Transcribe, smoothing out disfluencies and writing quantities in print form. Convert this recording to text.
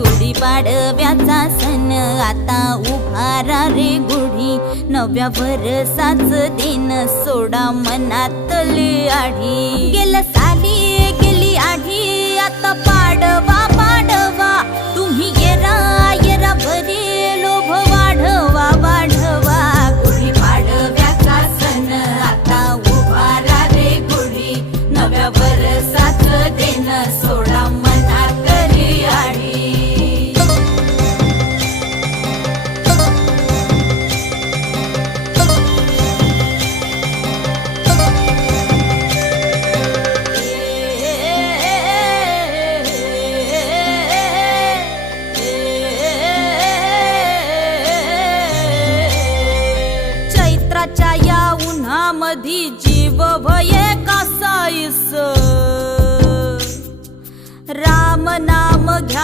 गुढीपाडव्याचा सण आता उभारा रे गुढी, नव्या वर्षाच दिन सोडा मनातली आढी। गेलं साली गेली आढी, आता पाडवा पाडवा, तुम्ही येरा येरा बरे लोभ वाढवा वाढवा। गुढीपाडव्याचा सण आता उभारा रे गुढी, नव्या वर्षाच दिन सोडा मनातली आढी। चैत्राच्या या उन्हामधी जीव भये कासाईस, राम नाम घ्या।